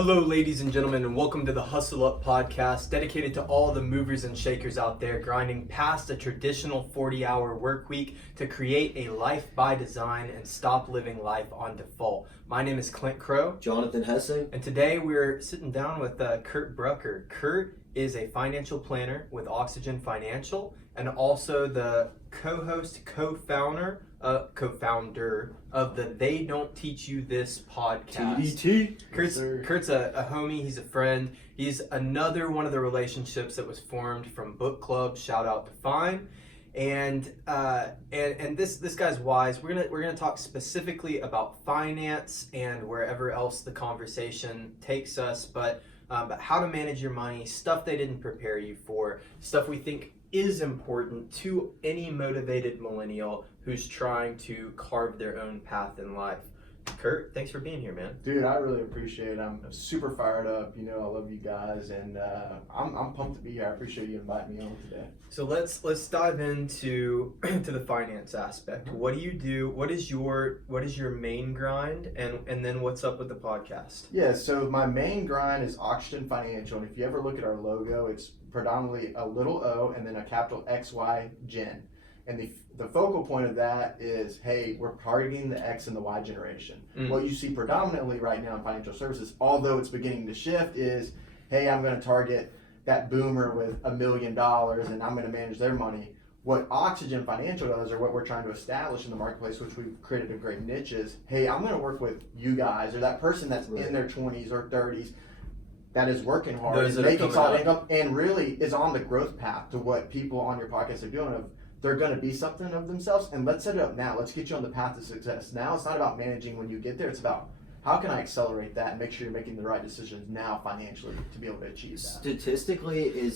Hello, ladies and gentlemen, and welcome to the Hustle Up podcast, dedicated to all the movers and shakers out there grinding past a traditional 40-hour work week to create a life by design and stop living life on default. My name is Clint Crow. Jonathan Hessing. And today we're sitting down with Kurt Brucker. Kurt is a financial planner with Oxygen Financial and also the co-founder of the They Don't Teach You This podcast. TDT. Kurt's a homie, he's a friend. He's another one of the relationships that was formed from book club. Shout out to Fine. And this guy's wise. We're gonna talk specifically about finance and wherever else the conversation takes us, but how to manage your money, stuff they didn't prepare you for, stuff we think is important to any motivated millennial who's trying to carve their own path in life. Kurt, thanks for being here, man. Dude, I really appreciate it. I'm super fired up. You know, I love you guys, and I'm pumped to be here. I appreciate you inviting me on today. So let's dive into to the finance aspect. What do you do? What is your main grind, and then what's up with the podcast? Yeah, so my main grind is Oxygen Financial, and if you ever look at our logo, it's predominantly a little O and then a capital XY Gen. And the focal point of that is, hey, we're targeting the X and the Y generation. What you see predominantly right now in financial services, although it's beginning to shift, is, hey, I'm going to target that boomer with $1 million and I'm going to manage their money. What Oxygen Financial does, or what we're trying to establish in the marketplace, which we've created a great niche, is, hey, I'm going to work with you guys, or that person that's in their 20s or 30s that is working hard, is making solid income, and really is on the growth path to what people on your podcast are doing. They're going to be something of themselves, and let's set it up now. Let's get you on the path to success. Now it's not about managing when you get there. It's about how can I accelerate that and make sure you're making the right decisions now financially to be able to achieve that. Statistically,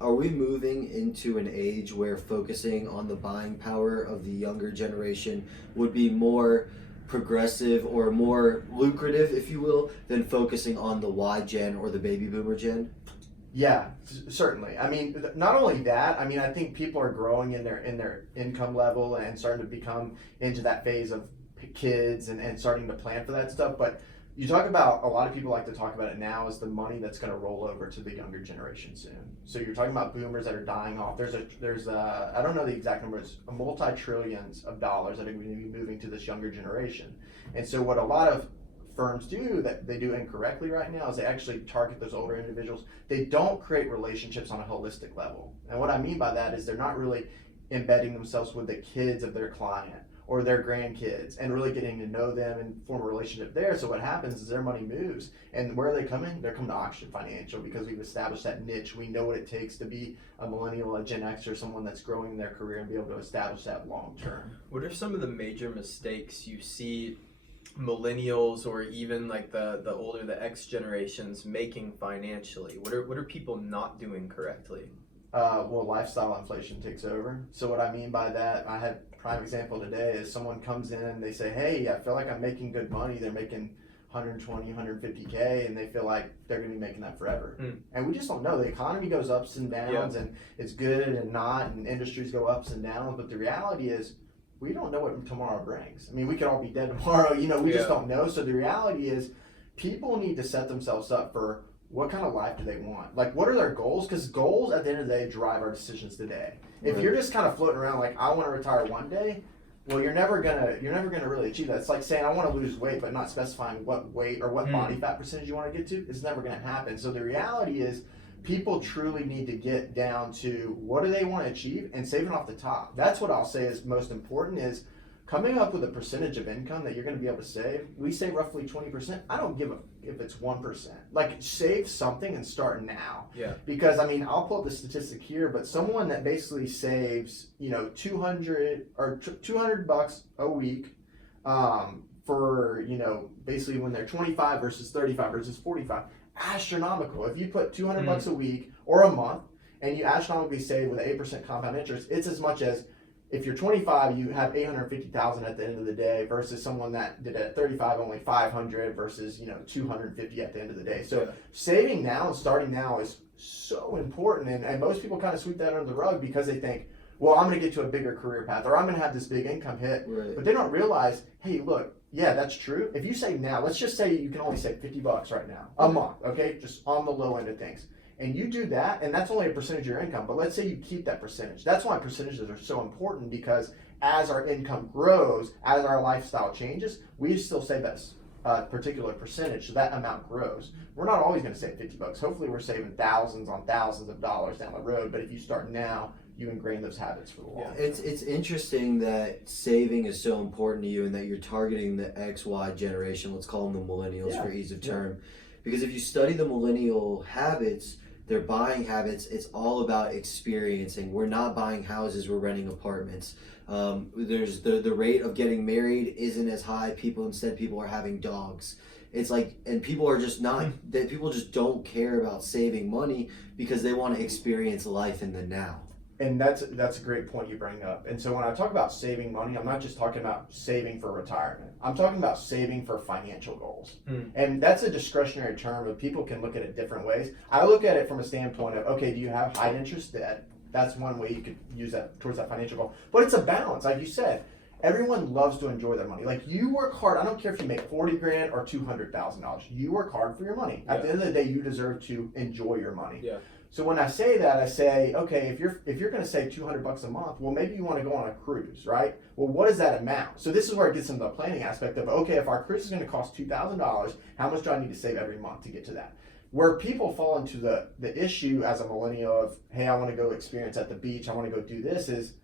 are we moving into an age where focusing on the buying power of the younger generation would be more progressive or more lucrative, if you will, than focusing on the Y gen or the baby boomer gen? Yeah, certainly. I mean, not only that, I mean, I think people are growing in their income level and starting to become into that phase of kids and starting to plan for that stuff. But you talk about, a lot of people like to talk about it now, is the money that's going to roll over to the younger generation soon. So you're talking about boomers that are dying off. There's I don't know the exact numbers, multi-trillions of dollars that are going to be moving to this younger generation. And so what a lot of firms do that they do incorrectly right now is they actually target those older individuals. They don't create relationships on a holistic level. And what I mean by that is they're not really embedding themselves with the kids of their client or their grandkids and really getting to know them and form a relationship there. So what happens is their money moves. And where are they coming? They're coming to Oxygen Financial because we've established that niche. We know what it takes to be a millennial, a Gen X, or someone that's growing their career and be able to establish that long term. What are some of the major mistakes you see millennials or even like the older, the X generations making financially? What are people not doing correctly? Well, lifestyle inflation takes over. So what I mean by that, I had a prime example today, is someone comes in and they say, hey, I feel like I'm making good money. They're making 120, 150K, and they feel like they're going to be making that forever. And we just don't know. The economy goes ups and downs, and it's good and not, and industries go ups and downs. But the reality is, we don't know what tomorrow brings. I mean, we could all be dead tomorrow. You know, we just don't know. So the reality is, people need to set themselves up for what kind of life do they want? Like, what are their goals? Because goals, at the end of the day, drive our decisions today. If you're just kind of floating around like, I want to retire one day, well, you're never gonna really achieve that. It's like saying, I want to lose weight, but not specifying what weight or what body fat percentage you want to get to. It's never gonna happen. So the reality is, people truly need to get down to what do they want to achieve and saving off the top. That's what I'll say is most important, is coming up with a percentage of income that you're going to be able to save. We say roughly 20%. I don't give a if it's 1%. Like, save something and start now. Yeah. Because I mean, I'll pull up the statistic here, but someone that basically saves, you know, $200 a week, for, you know, basically when they're 25 versus 35 versus 45, astronomical. If you put $200 a week or a month and you astronomically save with 8% compound interest, it's as much as, if you're 25, you have 850,000 at the end of the day, versus someone that did it at 35, only 500 versus, you know, 250 at the end of the day. So saving now and starting now is so important, and most people kind of sweep that under the rug because they think, well, I'm going to get to a bigger career path, or I'm going to have this big income hit. Right. But they don't realize, hey, look, yeah, that's true. If you save now, let's just say you can only save $50 right now a month, okay, just on the low end of things. And you do that, and that's only a percentage of your income. But let's say you keep that percentage. That's why percentages are so important, because as our income grows, as our lifestyle changes, we still save that particular percentage, so that amount grows. We're not always going to save $50. Hopefully, we're saving thousands on thousands of dollars down the road. But if you start now, you ingrain those habits for the long. It's interesting that saving is so important to you, and that you're targeting the XY generation. Let's call them the millennials for ease of term, because if you study the millennial habits, their buying habits, it's all about experiencing. We're not buying houses, we're renting apartments. There's the rate of getting married isn't as high. People are having dogs. It's like, and people are just not, that people just don't care about saving money because they want to experience life in the now. And that's a great point you bring up. And so when I talk about saving money, I'm not just talking about saving for retirement. I'm talking about saving for financial goals. And that's a discretionary term, but people can look at it different ways. I look at it from a standpoint of, okay, do you have high interest debt? That's one way you could use that towards that financial goal. But it's a balance, like you said. Everyone loves to enjoy their money. Like, you work hard. I don't care if you make 40 grand or $200,000. You work hard for your money. At the end of the day, you deserve to enjoy your money. So when I say that, I say, okay, if you're going to save $200 a month, well, maybe you want to go on a cruise, right? Well, what is that amount? So this is where it gets into the planning aspect of, okay, if our cruise is going to cost $2,000, how much do I need to save every month to get to that? Where people fall into the issue as a millennial of, hey, I want to go experience at the beach, I want to go do this, is,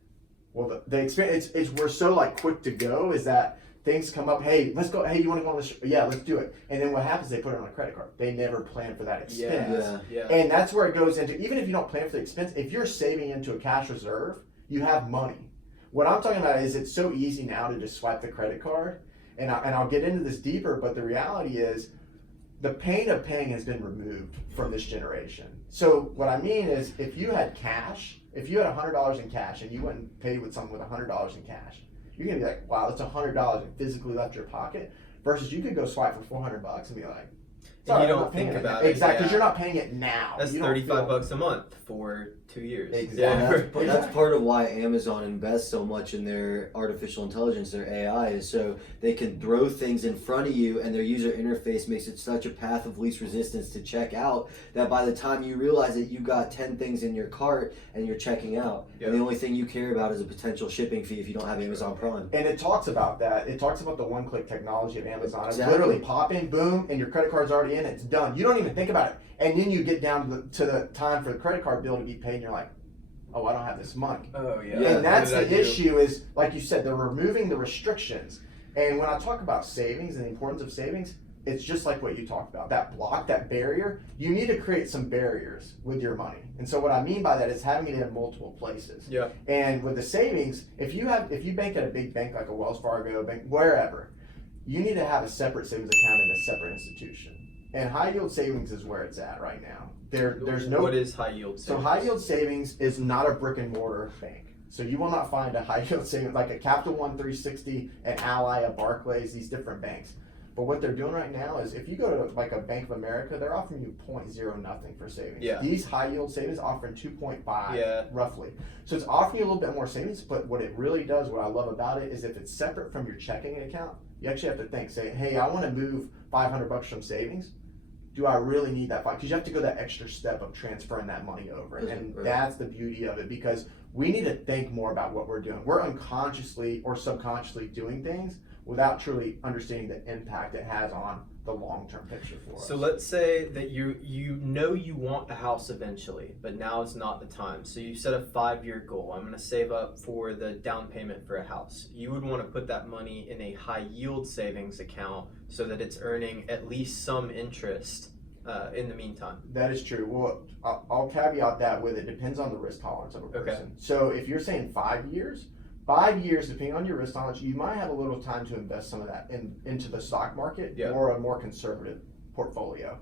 well, the experience, it's we're so like quick to go, is that things come up, hey, let's go, hey, you want to go on this? Yeah, let's do it. And then what happens, they put it on a credit card. They never plan for that expense. And that's where it goes into, even if you don't plan for the expense, if you're saving into a cash reserve, you have money. What I'm talking about is, it's so easy now to just swipe the credit card. And I'll get into this deeper, but the reality is, the pain of paying has been removed from this generation. So what I mean is, if you had cash, if you had $100 in cash and you went and paid with someone with $100 in cash, you're gonna be like, wow, that's $100 that physically left your pocket. Versus you could go swipe for $400 and be like, and you don't think about it. Exactly, because you're not paying it now. That's $35 a month for 2 years. Exactly. That's part of why Amazon invests so much in their artificial intelligence, their AI, is so they can throw things in front of you, and their user interface makes it such a path of least resistance to check out that by the time you realize that you got 10 things in your cart and you're checking out, and the only thing you care about is a potential shipping fee if you don't have Amazon Prime. And it talks about that. It talks about the one-click technology of Amazon. It's literally pop in, boom, and your credit card's already in, it's done. You don't even think about it. And then you get down to the time for the credit card bill to be paid, and you're like, oh, I don't have this money. And that's the issue, is, like you said, they're removing the restrictions. And when I talk about savings and the importance of savings, it's just like what you talked about. That block, that barrier, you need to create some barriers with your money. And so what I mean by that is having it in multiple places. And with the savings, if you bank at a big bank like a Wells Fargo bank, wherever, you need to have a separate savings account in a separate institution. And high yield savings is where it's at right now. There's no. What is high yield savings? So high yield savings is not a brick and mortar bank. So you will not find a high yield savings like a Capital One 360, an Ally, a Barclays, these different banks. But what they're doing right now is, if you go to like a Bank of America, they're offering you 0.0 nothing for savings. These high yield savings offering 2.5 roughly. So it's offering you a little bit more savings, but what it really does, what I love about it, is if it's separate from your checking account, you actually have to think, say, hey, I want to move $500 from savings. Do I really need that? Because you have to go that extra step of transferring that money over. And that's the beauty of it, because we need to think more about what we're doing. We're unconsciously or subconsciously doing things without truly understanding the impact it has on the long-term picture for us. So let's say that you know you want a house eventually, but now is not the time. So you set a 5-year goal. I'm going to save up for the down payment for a house. You would want to put that money in a high yield savings account so that it's earning at least some interest in the meantime. That is true. Well, I'll caveat that with, it depends on the risk tolerance of a person. So if you're saying 5 years, 5 years, depending on your risk tolerance, you might have a little time to invest some of that into the stock market or a more conservative portfolio.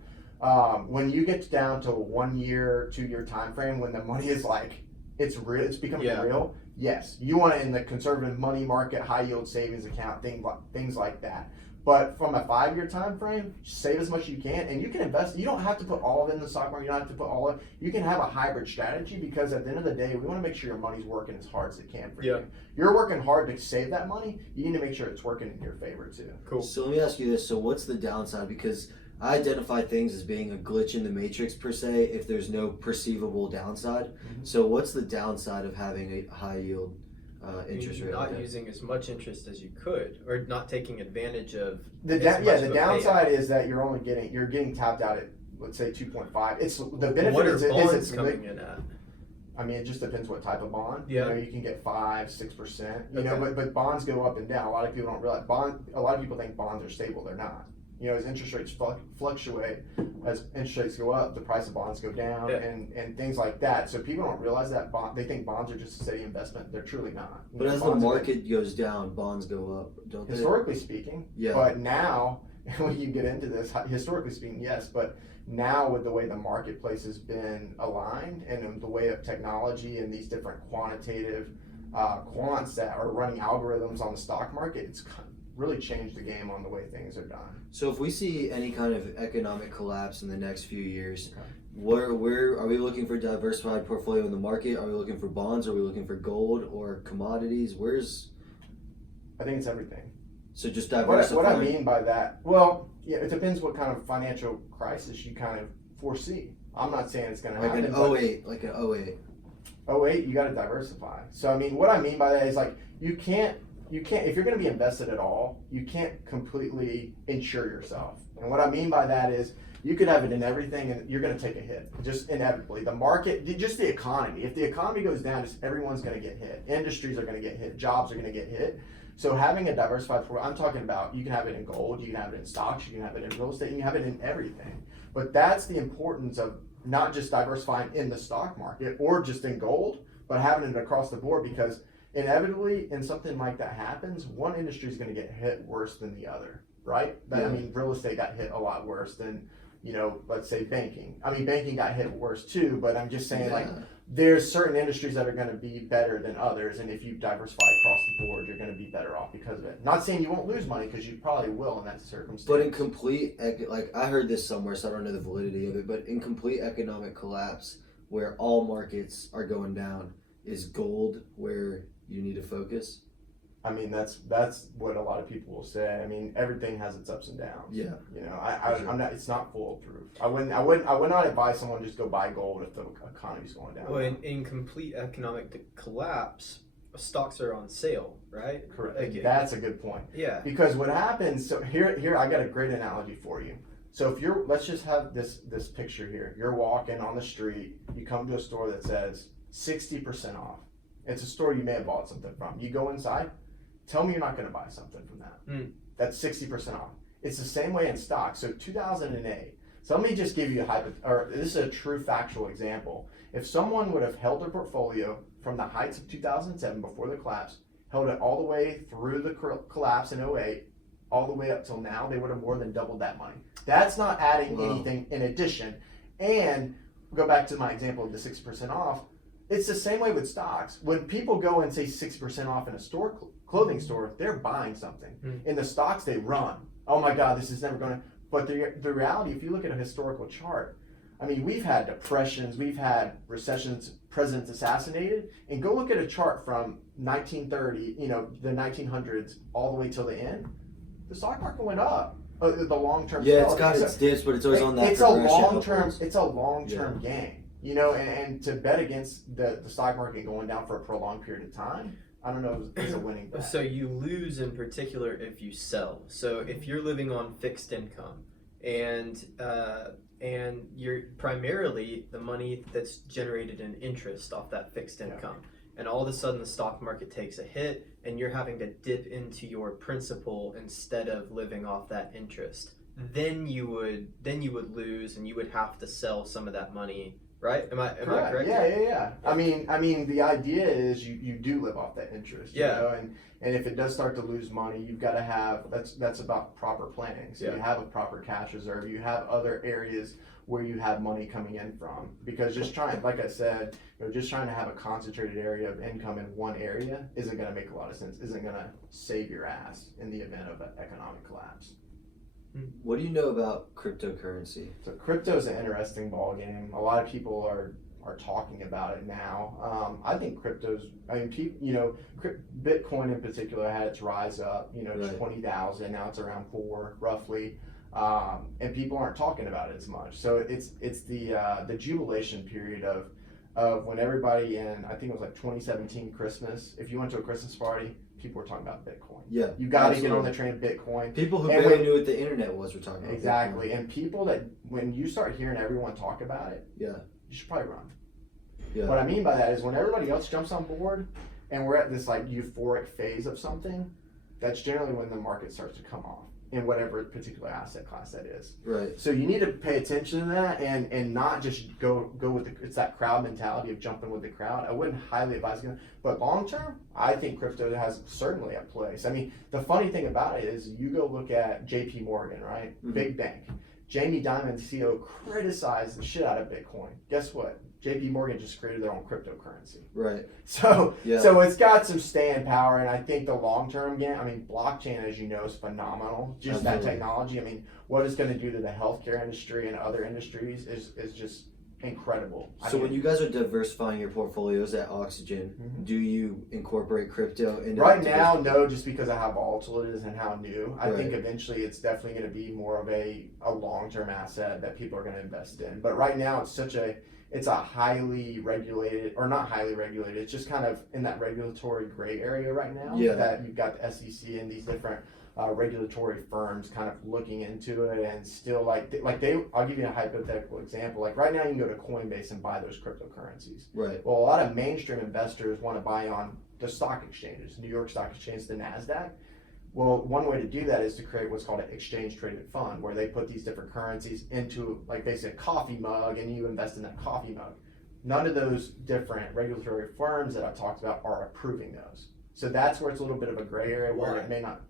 When you get down to a 1 year, 2 year time frame, when the money is like, it's real, it's becoming real, yes, you want it in the conservative money market, high yield savings account, things like that. But from a 5-year time frame, save as much as you can, and you can invest. You don't have to put all of it in the stock market. You don't have to put all of it. You can have a hybrid strategy, because at the end of the day, we want to make sure your money's working as hard as it can for you. You're working hard to save that money. You need to make sure it's working in your favor too. Cool. So let me ask you this. So what's the downside? Because I identify things as being a glitch in the matrix per se if there's no perceivable downside. Mm-hmm. So what's the downside of having a high yield interest rate? Not using as much interest as you could, or not taking advantage of The downside is that you're getting tapped out at, let's say, 2.5. It's the benefit what are is bonds it's coming in at? I mean, it just depends what type of bond. Yeah. You know, you can get 5-6%. You Okay. know, but bonds go up and down. A lot of people don't realize a lot of people think bonds are stable. They're not. You know, as interest rates fluctuate, as interest rates go up, the price of bonds go down, and things like that. So people don't realize that they think bonds are just a steady investment. They're truly not. But as the market goes down, bonds go up, don't they? Historically speaking, Yeah. But now, when you get into this, historically speaking, yes. But now, with the way the marketplace has been aligned, and the way of technology and these different quantitative quants that are running algorithms on the stock market, it's really changed the game on the way things are done. So if we see any kind of economic collapse in the next few years, Okay. where are we looking for diversified portfolio in the market? Are we looking for bonds? Are we looking for gold or commodities? I think it's everything. So just diversify. What I mean by that, well, yeah, it depends what kind of financial crisis you kind of foresee. I'm not saying it's going to happen. Like an 08. 08, you got to diversify. So I mean, what I mean by that is, like, you can't if you're going to be invested at all, you can't completely insure yourself. And what I mean by that is, you could have it in everything and you're going to take a hit, just inevitably. The market, just the economy. If the economy goes down, everyone's going to get hit. Industries are going to get hit. Jobs are going to get hit. So having a diversified portfolio, I'm talking about, you can have it in gold, you can have it in stocks, you can have it in real estate, you can have it in everything. But that's the importance of not just diversifying in the stock market or just in gold, but having it across the board, because inevitably, when something like that happens, one industry is going to get hit worse than the other, right? I mean, real estate got hit a lot worse than, you know, let's say banking. I mean, banking got hit worse too, but I'm just saying, like, there's certain industries that are going to be better than others, and if you diversify across the board, you're going to be better off because of it. Not saying you won't lose money, because you probably will in that circumstance. But in complete, like, I heard this somewhere, so I don't know the validity of it, but in complete economic collapse, where all markets are going down, is gold where you need to focus? I mean, that's what a lot of people will say. I mean, everything has its ups and downs. Yeah. You know, I'm not. It's not foolproof. I would not advise someone to just go buy gold if the economy's going down. Well, in complete economic collapse, stocks are on sale, right? Correct. Like, That's a good point. Yeah. Because what happens? So here, I got a great analogy for you. So if let's just have this picture here. You're walking on the street. You come to a store that says 60% off. It's a store you may have bought something from. You go inside. Tell me you're not going to buy something from that. That's 60% off. It's the same way in stocks. So 2008. So let me just give you this is a true factual example. If someone would have held their portfolio from the heights of 2007 before the collapse, held it all the way through the collapse in 08, all the way up till now, they would have more than doubled that money. That's not adding anything in addition. And go back to my example of the 6% off. It's the same way with stocks. When people go and say 6% off in a store, clothing store, they're buying something. In the stocks, they run. Oh my God, this is never going to. But the reality, if you look at a historical chart, I mean, we've had depressions, we've had recessions, presidents assassinated, and go look at a chart from 1930, you know, the 1900s, all the way till the end. The stock market went up. The long term. Yeah, it's got its dips, but it's always on that. It's a long term. It's a long term game. You know, and to bet against the stock market going down for a prolonged period of time, I don't know if it's a winning bet. So you lose in particular if you sell. So if you're living on fixed income and you're primarily the money that's generated in interest off that fixed income, and all of a sudden the stock market takes a hit and you're having to dip into your principal instead of living off that interest, then you would lose and you would have to sell some of that money right? Am I correct? Yeah. I mean, the idea is you do live off that interest. Yeah. You know? And if it does start to lose money, you've got to have that's about proper planning. So Yeah. you have a proper cash reserve. You have other areas where you have money coming in from, because just like I said, just trying to have a concentrated area of income in one area isn't going to make a lot of sense. Isn't going to save your ass in the event of an economic collapse. What do you know about cryptocurrency? So crypto is an interesting ball game. A lot of people are talking about it now. I think Bitcoin in particular had its rise up, Right. 20,000. Now it's around 4 roughly. And people aren't talking about it as much. So it's the jubilation period of when everybody in, I think it was like 2017 Christmas, if you went to a Christmas party, people were talking about Bitcoin. Yeah, You got to absolutely. get on the train of Bitcoin. People who And barely when- knew what the internet was were talking about Exactly. Bitcoin. And people that, when you start hearing everyone talk about it, Yeah. you should probably run. Yeah. What I mean by that is when everybody else jumps on board and we're at this like euphoric phase of something, that's generally when the market starts to come off in whatever particular asset class that is. Right. So you need to pay attention to that and not just go with it's that crowd mentality of jumping with the crowd. I wouldn't highly advise it, but long term, I think crypto has certainly a place. I mean, the funny thing about it is you go look at JP Morgan, right? Mhm. Big bank. Jamie Dimon, CEO, criticized the shit out of Bitcoin. Guess what? JP Morgan just created their own cryptocurrency. Right. So Yeah. so it's got some staying power, and I think the long term game, I mean, blockchain, as you know, is phenomenal. Just that Absolutely. technology, I mean, what it's going to do to the healthcare industry and other industries is just incredible. So when you guys are diversifying your portfolios at Oxygen, Mhm. do you incorporate crypto into right now, no, just because of how volatile it is and how new. I think Right. eventually it's definitely going to be more of a long term asset that people are going to invest in. But right now, it's a highly regulated, or not highly regulated, it's just kind of in that regulatory gray area right now. Yeah. That you've got the SEC and these different regulatory firms kind of looking into it, and still I'll give you a hypothetical example. Like right now you can go to Coinbase and buy those cryptocurrencies. Right. Well, a lot of mainstream investors want to buy on the stock exchanges, New York Stock Exchange, the NASDAQ. Well, one way to do that is to create what's called an exchange traded fund, where they put these different currencies into, like they say, a coffee mug, and you invest in that coffee mug. None of those different regulatory firms that I've talked about are approving those. So that's where it's a little bit of a gray area where it may not.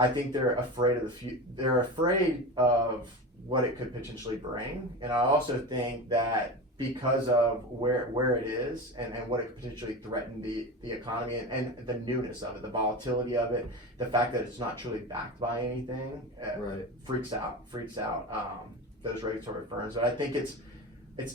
I think they're afraid of they're afraid of what it could potentially bring, and I also think that because of where it is and what it could potentially threaten the economy and the newness of it, the volatility of it, the fact that it's not truly backed by anything, Right. freaks out those regulatory firms. But I think it's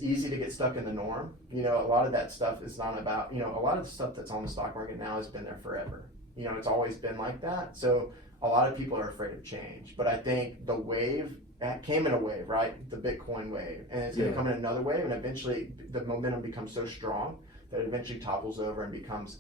easy to get stuck in the norm. A lot of that stuff is not about, a lot of the stuff that's on the stock market now has been there forever. It's always been like that. So a lot of people are afraid of change. But I think the wave, that came in a wave, right? The Bitcoin wave. And it's going to come in another wave, and eventually the momentum becomes so strong that it eventually topples over and becomes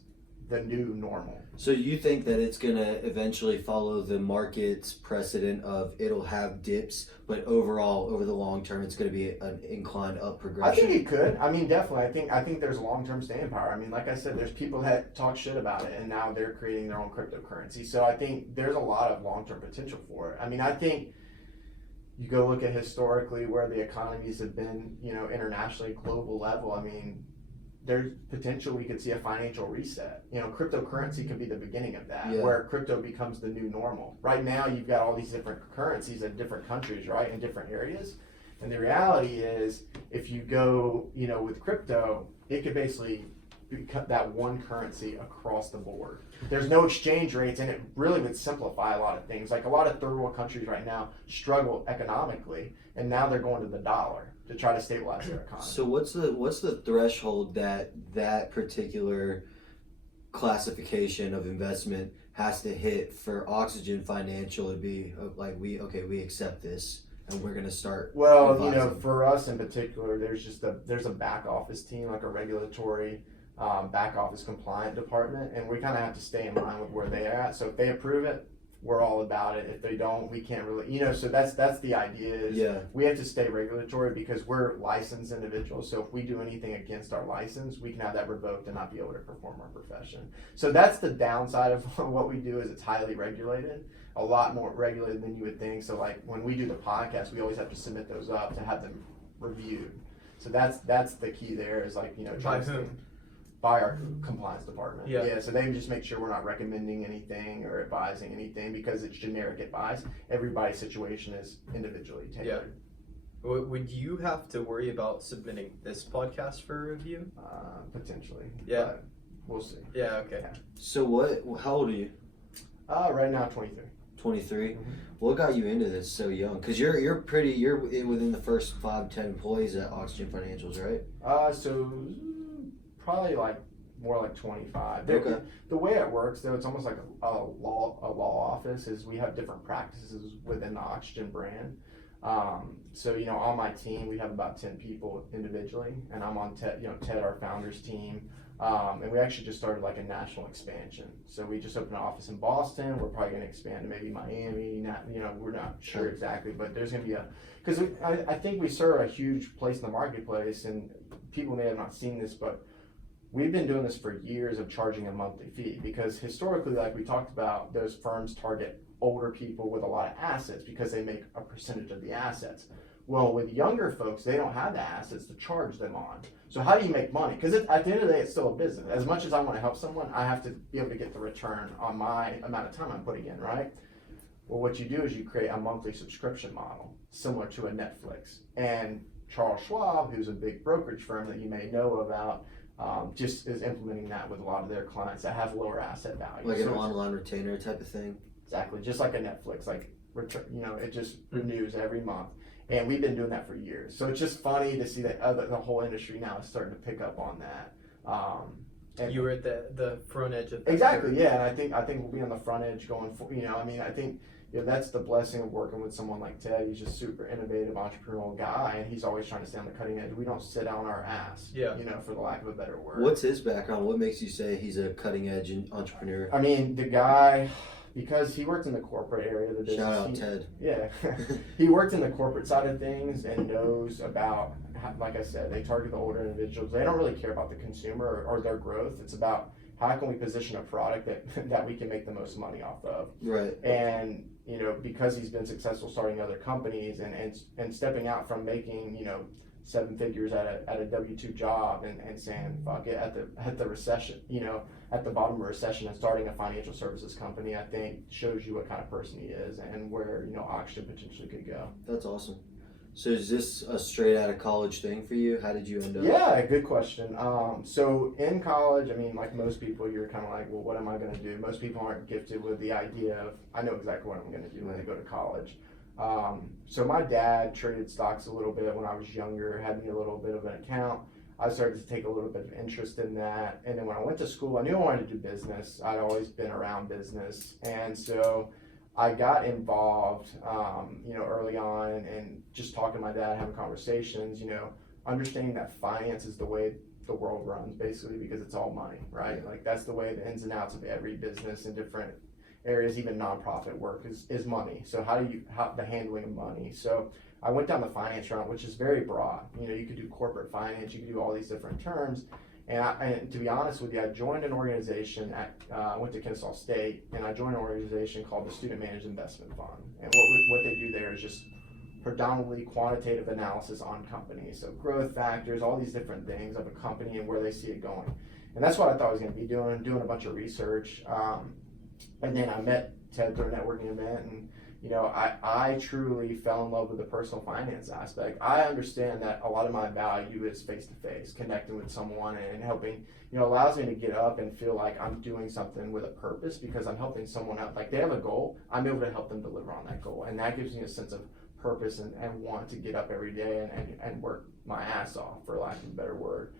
the new normal. So you think that it's going to eventually follow the market's precedent of it'll have dips, but overall, over the long term, it's going to be an inclined up progression? I think it could. I mean, definitely. I think there's long-term staying power. I mean, like I said, there's people that talk shit about it, and now they're creating their own cryptocurrency. So I think there's a lot of long-term potential for it. I mean, I think you go look at historically where the economies have been, internationally, global level. I mean, there's potential we could see a financial reset. Cryptocurrency could be the beginning of that, where crypto becomes the new normal. Right now, you've got all these different currencies in different countries, right, in different areas. And the reality is, if you go, with crypto, it could basically cut that one currency across the board. There's no exchange rates, and it really would simplify a lot of things. Like a lot of third world countries right now struggle economically, and now they're going to the dollar to try to stabilize their economy. So what's the threshold that particular classification of investment has to hit for Oxygen Financial to be like we accept this and we're going to start? Well, advising? for us in particular, there's a back office team, like a regulatory back office compliant department, and we kind of have to stay in line with where they are at. So if they approve it, we're all about it. If they don't, we can't really, so that's the idea is we have to stay regulatory because we're licensed individuals. So if we do anything against our license, we can have that revoked and not be able to perform our profession. So that's the downside of what we do is it's highly regulated, a lot more regulated than you would think. So like when we do the podcast, we always have to submit those up to have them reviewed. So that's the key there is like, By trying to whom? by our compliance department. Yeah. So they just make sure we're not recommending anything or advising anything because it's generic advice. Everybody's situation is individually tailored. Would you have to worry about submitting this podcast for review? Potentially. Yeah. But we'll see. Yeah, okay. Yeah. So how old are you? Right now, 23. 23. Mhm. What got you into this so young? Because you're within the first 5-10 employees at Oxygen Financials, right? So probably like more like 25. Okay. The way it works though, it's almost like a law office. Is we have different practices within the Oxygen brand. So on my team we have about 10 people individually, and I'm on Ted, our founder's team. And we actually just started like a national expansion. So we just opened an office in Boston. We're probably going to expand to maybe Miami. We're not sure exactly, but there's going to be because I think we serve a huge place in the marketplace, and people may have not seen this, but we've been doing this for years of charging a monthly fee, because historically, like we talked about, those firms target older people with a lot of assets because they make a percentage of the assets. Well, with younger folks, they don't have the assets to charge them on. So how do you make money? Because at the end of the day, it's still a business. As much as I want to help someone, I have to be able to get the return on my amount of time I'm putting in, right? Well, what you do is you create a monthly subscription model, similar to a Netflix. And Charles Schwab, who's a big brokerage firm that you may know about, just is implementing that with a lot of their clients that have lower asset value. Like an online retainer type of thing? Exactly, just like a Netflix, it just renews every month. And we've been doing that for years. So it's just funny to see that the whole industry now is starting to pick up on that. And you were at the front edge of that. Exactly, yeah. And I think we'll be on the front edge going for, I think that's the blessing of working with someone like Ted. He's just super innovative, entrepreneurial guy, and he's always trying to stay on the cutting edge. We don't sit on our ass, for the lack of a better word. What's his background? What makes you say he's a cutting edge entrepreneur? I mean, the guy, because he worked in the corporate area of the business. Shout out Ted. Yeah. He worked in the corporate side of things and knows about, like I said, they target the older individuals. They don't really care about the consumer or their growth. It's about how can we position a product that we can make the most money off of. Right. And, because he's been successful starting other companies and stepping out from making, 7 figures at a W-2 job and saying, fuck it, at the recession, at the bottom of a recession and starting a financial services company, I think shows you what kind of person he is and where, Oxygen potentially could go. That's awesome. So is this a straight out of college thing for you? How did you end up? Yeah, good question. So in college, I mean, like most people, you're kind of like, well, what am I going to do? Most people aren't gifted with the idea of, I know exactly what I'm going to do when I go to college. So my dad traded stocks a little bit when I was younger, had me a little bit of an account. I started to take a little bit of interest in that. And then when I went to school, I knew I wanted to do business. I'd always been around business. And so I got involved, early on and just talking to my dad, having conversations, understanding that finance is the way the world runs basically, because it's all money, right? Like that's the way the ins and outs of every business in different areas, even nonprofit work is money. So how the handling of money. So I went down the finance route, which is very broad. You could do corporate finance, you could do all these different terms. And to be honest with you, I joined an organization I went to Kennesaw State, and I joined an organization called the Student Managed Investment Fund. And what they do there is just predominantly quantitative analysis on companies. So growth factors, all these different things of a company and where they see it going. And that's what I thought I was going to be doing a bunch of research. And then I met Ted through a networking event, and I truly fell in love with the personal finance aspect. I understand that a lot of my value is face-to-face, connecting with someone and helping, allows me to get up and feel like I'm doing something with a purpose because I'm helping someone out. Like they have a goal, I'm able to help them deliver on that goal. And that gives me a sense of purpose and want to get up every day and work my ass off, for lack of a better word.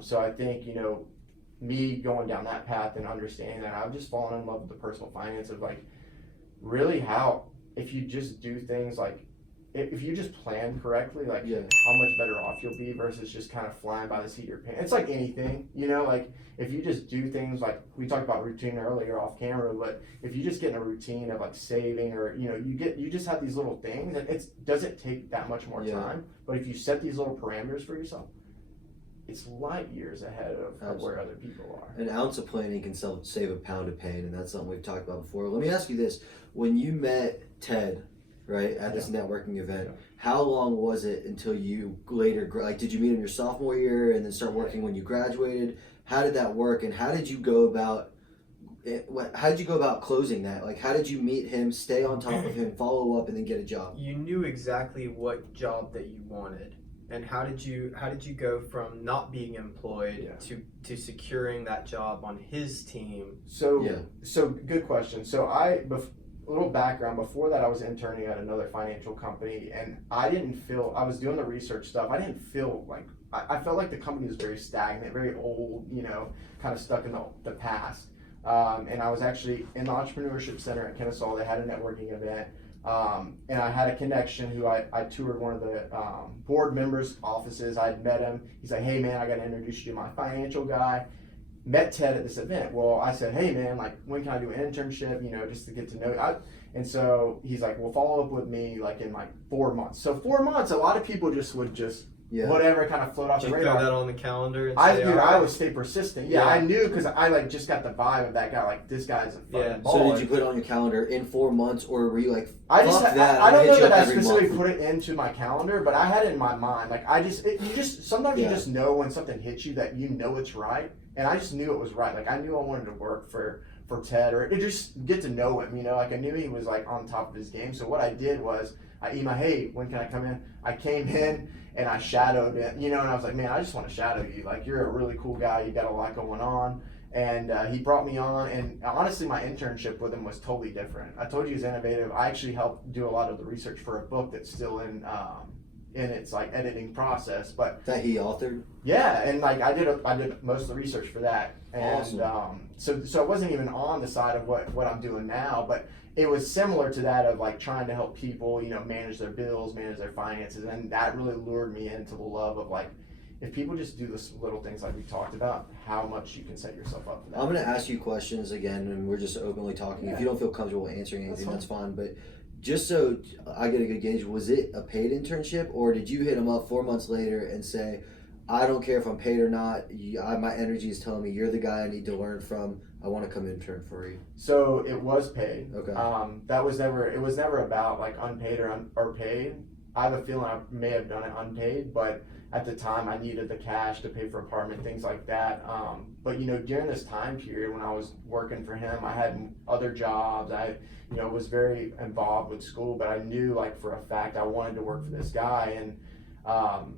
So I think, me going down that path and understanding that, I've just fallen in love with the personal finance of like really how, if you just do things like, if you just plan correctly, like how much better off you'll be versus just kind of flying by the seat of your pants. It's like anything, like if you just do things like we talked about routine earlier off camera, but if you just get in a routine of like saving or, you just have these little things and it doesn't take that much more time. But if you set these little parameters for yourself, it's light years ahead of where other people are. An ounce of planning can save a pound of pain, and that's something we've talked about before. Let me ask you this. When you met Ted, right, at this networking event. Yeah. How long was it until you later, like, did you meet him your sophomore year and then start working when you graduated? How did that work, and how did you go about closing that? Like, how did you meet him, stay on top of him, follow up, and then get a job? You knew exactly what job that you wanted, and how did you go from not being employed to securing that job on his team? So good question. So a little background. Before that, I was interning at another financial company, and I was doing the research stuff. I didn't feel like, I felt like the company was very stagnant, very old, kind of stuck in the past. And I was actually in the Entrepreneurship Center at Kennesaw. They had a networking event. And I had a connection who I toured one of the board members' offices. I'd met him. He's like, hey, man, I got to introduce you to my financial guy. Met Ted at this event. Well, I said, hey, man, like, when can I do an internship, just to get to know you? And so he's like, well, follow up with me, like, in, 4 months. So 4 months, a lot of people would whatever kind of float off the radar. Did you throw that on the calendar? And I would stay persistent. Yeah, I knew, because I just got the vibe of that guy. Like, this guy's a fucking baller. So did you put it on your calendar in 4 months, or were you like, I don't know that I specifically month? put it into my calendar, but I had it in my mind. Like, sometimes you just know when something hits you that it's right, and I just knew it was right. Like, I knew I wanted to work for Ted, or just get to know him. Like, I knew he was like on top of his game. So what I did was I emailed, hey, when can I come in? I came in and I shadowed him, and I was like, man, I just want to shadow you. Like, you're a really cool guy. You got a lot going on. And he brought me on, and honestly, my internship with him was totally different. I told you he's innovative. I actually helped do a lot of the research for a book that's still in its editing process. But that he authored. Yeah, and I did most of the research for that, and awesome. So it wasn't even on the side of what I'm doing now, but it was similar to that of like trying to help people, manage their bills, manage their finances, and that really lured me into the love of like, if people just do the little things like we talked about, how much you can set yourself up for that. I'm going to ask you questions again, and we're just openly talking. Yeah. If you don't feel comfortable answering anything, that's fine. But just so I get a good gauge, was it a paid internship, or did you hit him up 4 months later and say, I don't care if I'm paid or not, my energy is telling me you're the guy I need to learn from, I want to come intern for you? So it was paid. Okay. It was never about like unpaid or paid. I have a feeling I may have done it unpaid, but at the time I needed the cash to pay for apartment, things like that. But during this time period when I was working for him, I had other jobs. I was very involved with school, but I knew like for a fact I wanted to work for this guy. And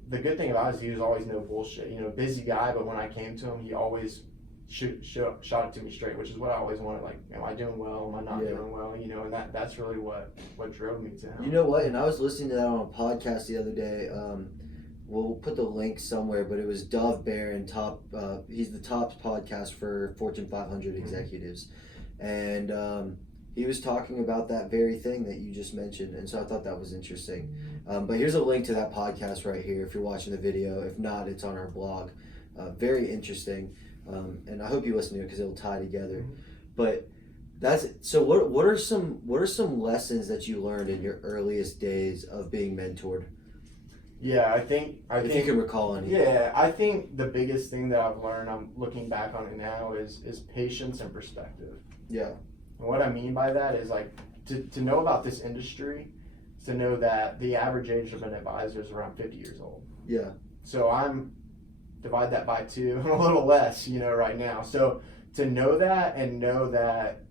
the good thing about it is he was always no bullshit, busy guy, but when I came to him, he always shot it to me straight, which is what I always wanted. Like, am I doing well? Am I not doing well? And that's really what drove me to him. You know what? And I was listening to that on a podcast the other day. We'll put the link somewhere, but it was Dov Barron, he's the top podcast for Fortune 500 executives. And he was talking about that very thing that you just mentioned. And so I thought that was interesting. But here's a link to that podcast right here if you're watching the video. If not, it's on our blog. Very interesting. And I hope you listen to it because it'll tie together. But that's it. So what are some lessons that you learned in your earliest days of being mentored? Yeah, I think if you can recall any. Yeah, I think the biggest thing that I've learned, I'm looking back on it now, is patience and perspective. Yeah. And what I mean by that is like to know about this industry, to know that the average age of an advisor is around 50 years old. Yeah. So divide that by 2, a little less, right now. So to know that and know that,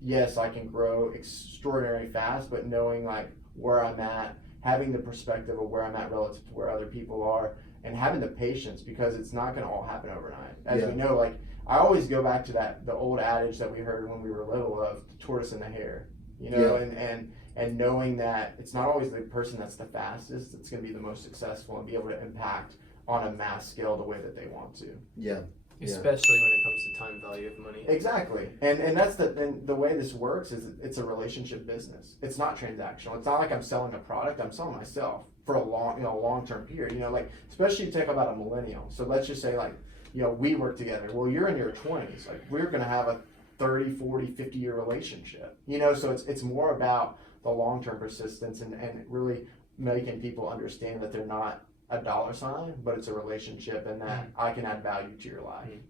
yes, I can grow extraordinarily fast, but knowing like where I'm at, having the perspective of where I'm at relative to where other people are, and having the patience, because it's not going to all happen overnight. As we know, like I always go back to the old adage that we heard when we were little of the tortoise and the hare, and knowing that it's not always the person that's the fastest that's going to be the most successful and be able to impact on a mass scale the way that they want to. Yeah. Especially when it comes to time value of money. Exactly. And that's the way this works is it's a relationship business. It's not transactional. It's not like I'm selling a product. I'm selling myself for a long-term period. Like, especially you take about a millennial. So let's just say like, we work together. Well, you're in your 20s. Like, we're going to have a 30, 40, 50-year relationship. So it's more about the long-term persistence and really making people understand that they're not a dollar sign, but it's a relationship, and that I can add value to your life.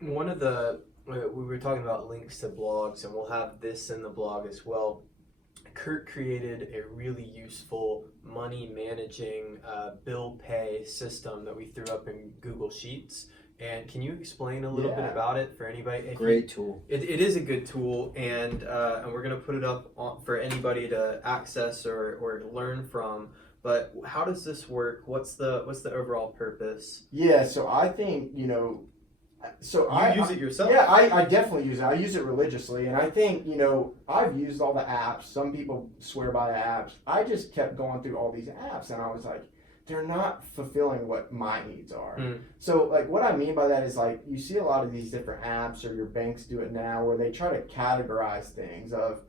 One of we were talking about links to blogs, and we'll have this in the blog as well. Kurt created a really useful money managing bill pay system that we threw up in Google Sheets. And can you explain a little bit about it for anybody? Great tool. It is a good tool, and we're going to put it up for anybody to access or learn from. But how does this work? What's the overall purpose? Yeah, so I think, you know, I use it yourself. Yeah, I definitely use it. I use it religiously, and I think, you know, I've used all the apps. Some people swear by the apps. I just kept going through all these apps, and I was like, they're not fulfilling what my needs are. So, like, what I mean by that is, like, you see a lot of these different apps, or your banks do it now, where they try to categorize things of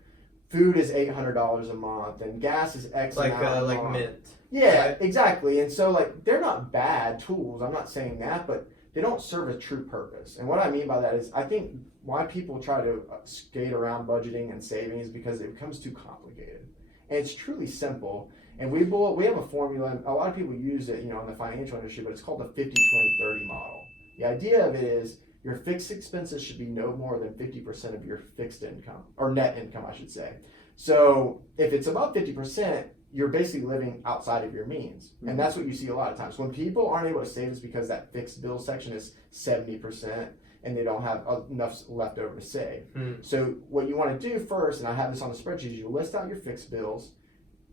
food is $800 a month, and gas is X amount a like month. Mint. Yeah, right? exactly. And so, like, they're not bad tools. I'm not saying that, but they don't serve a true purpose. And what I mean by that is, I think why people try to skate around budgeting and saving is because it becomes too complicated. And it's truly simple. And we have a formula, and a lot of people use it, you know, in the financial industry, but it's called the 50-20-30 model. The idea of it is your fixed expenses should be no more than 50% of your fixed income, or net income, I should say. So if it's about 50%, you're basically living outside of your means. And that's what you see a lot of times. When people aren't able to save, it's because that fixed bill section is 70% and they don't have enough left over to save. So what you want to do first, and I have this on the spreadsheet, is you list out your fixed bills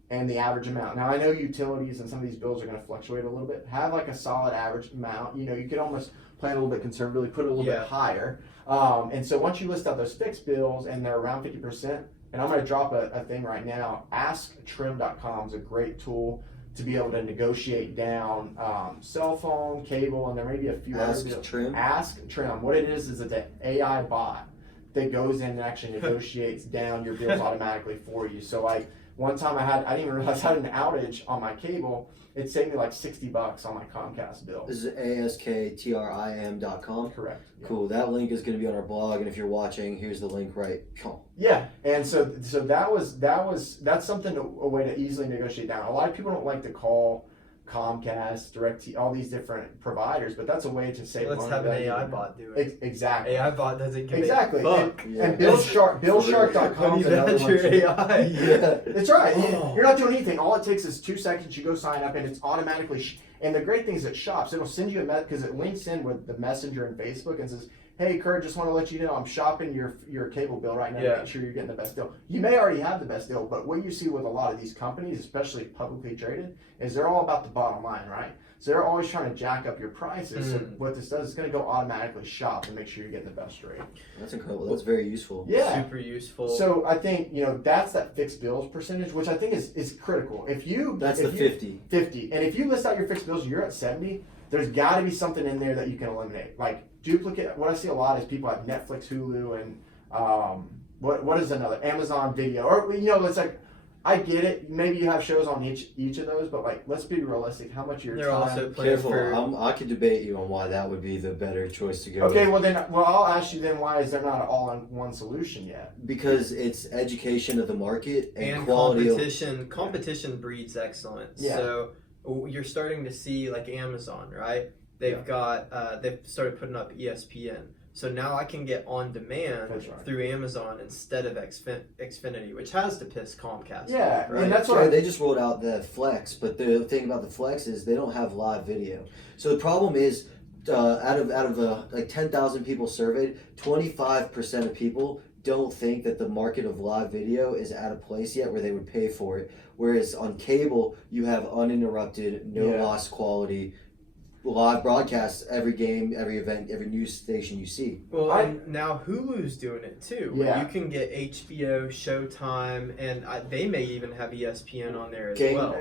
and the average amount. Now, I know utilities and some of these bills are going to fluctuate a little bit. Have like a solid average amount. You know, you could almost plan a little bit conservatively, put it a little bit higher. And so once you list out those fixed bills and they're around 50%, and I'm going to drop a thing right now, asktrim.com is a great tool to be able to negotiate down cell phone, cable, and there may be a few Ask other Trim? Ask Trim. What it is it's an AI bot that goes in and actually negotiates down your bills automatically for you. So like one time I didn't even realize I had an outage on my cable. It saved me like $60 on my Comcast bill. This is asktrim.com. Correct. Yeah. Cool. That link is going to be on our blog, and if you're watching, here's the link right. Yeah, and so that's something a way to easily negotiate down. A lot of people don't like to call Comcast, DirecTV, all these different providers, but that's a way to save money. Let's have an AI bot do it. Exactly. AI bot doesn't give exactly. a fuck. And BillShark.com is another one. AI. Yeah. That's right. You're not doing anything. All it takes is 2 seconds. You go sign up, and it's automatically. And the great thing is it shops. It'll send you a because it links in with the Messenger and Facebook and says, "Hey, Kurt, just want to let you know I'm shopping your cable bill right now to make sure you're getting the best deal." You may already have the best deal, but what you see with a lot of these companies, especially publicly traded, is they're all about the bottom line, right? So they're always trying to jack up your prices. So what this does is it's going to go automatically shop and make sure you're getting the best rate. That's incredible. That's very useful. Yeah. Super useful. So I think, you know, that's that fixed bills percentage, which I think is critical. That's the 50. 50. And if you list out your fixed bills, you're at 70, there's got to be something in there that you can eliminate. Like duplicate. What I see a lot is people have Netflix, Hulu, and what is another? Amazon Video. Or, you know, it's like, I get it. Maybe you have shows on each of those, but like, let's be realistic. How much of your They're time? also playing Careful. for. I could debate you on why that would be the better choice to go Okay, with. well I'll ask you then, why is there not an all-in-one solution yet? Because it's education of the market and, And quality competition breeds excellence. Yeah. So you're starting to see like Amazon, right? They've they've started putting up ESPN. So now I can get on demand through Amazon instead of Xfinity, which has to piss Comcast off, right? And that's Sorry, what they just rolled out the Flex, but the thing about the Flex is they don't have live video. So the problem is, out of like 10,000 people surveyed, 25% of people don't think that the market of live video is at a place yet where they would pay for it. Whereas on cable, you have uninterrupted, no loss quality, live broadcasts every game, every event, every news station you see. Well, and now Hulu's doing it too. Yeah. You can get HBO, Showtime, and they may even have ESPN on there as well.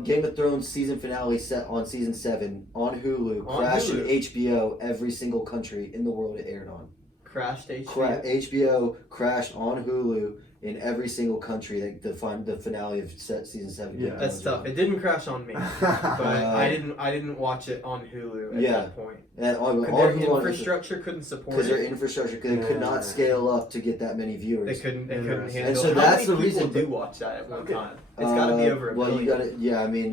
Game of Thrones season finale set on season 7 on Hulu. Crashed HBO every single country in the world it aired on. Crashed HBO. HBO crashed on Hulu in every single country. The finale of season 7. Yeah, that's tough. It didn't crash on me, but I didn't watch it on Hulu at that point. And their infrastructure couldn't support it. Because their infrastructure, they could not scale up to get that many viewers. They couldn't handle it. And so that's the reason. How many people do watch that at one time? It's got to be over a billion. You got to, I mean,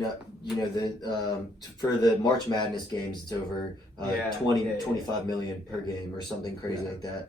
for the March Madness games, it's over 25 million per game or something crazy like that.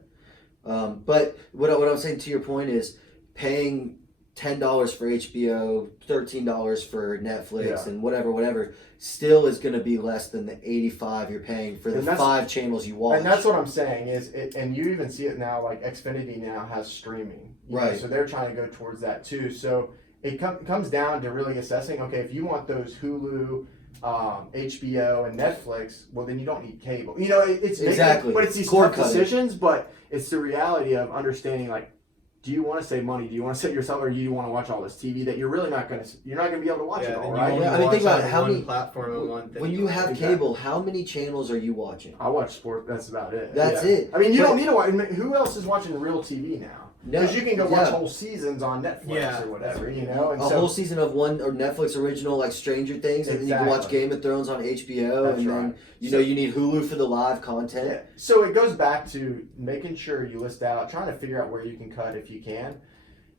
But what I'm saying to your point is, paying $10 for HBO, $13 for Netflix, Yeah. and whatever, still is going to be less than the $85 you're paying for the And that's- 5 channels you watch. And that's what I'm saying and you even see it now, like Xfinity now has streaming. Right. So they're trying to go towards that too. So it comes down to really assessing, okay, if you want those Hulu, HBO, and Netflix, well, then you don't need cable. You know, it's Exactly. but it's these Cord tough cutting. decisions, but it's the reality of understanding, like, do you want to save money? Do you want to save yourself, or do you want to watch all this TV that you're not going to be able to watch it all, and right? you only Yeah, I mean, watch think about on how one many- platform and one thing. When you have Exactly. cable, how many channels are you watching? I watch sport. That's about it. That's Yeah. it. I mean, you But- don't need to watch. Who else is watching real TV now? No, Because you can go watch yeah. whole seasons on Netflix Yeah. or whatever, you know. And A whole season of one or Netflix original like Stranger Things, and then you can watch Exactly. Game of Thrones on HBO, That's and right. then you need Hulu for the live content. yeah. So it goes back to making sure you list out, trying to figure out where you can cut if you can,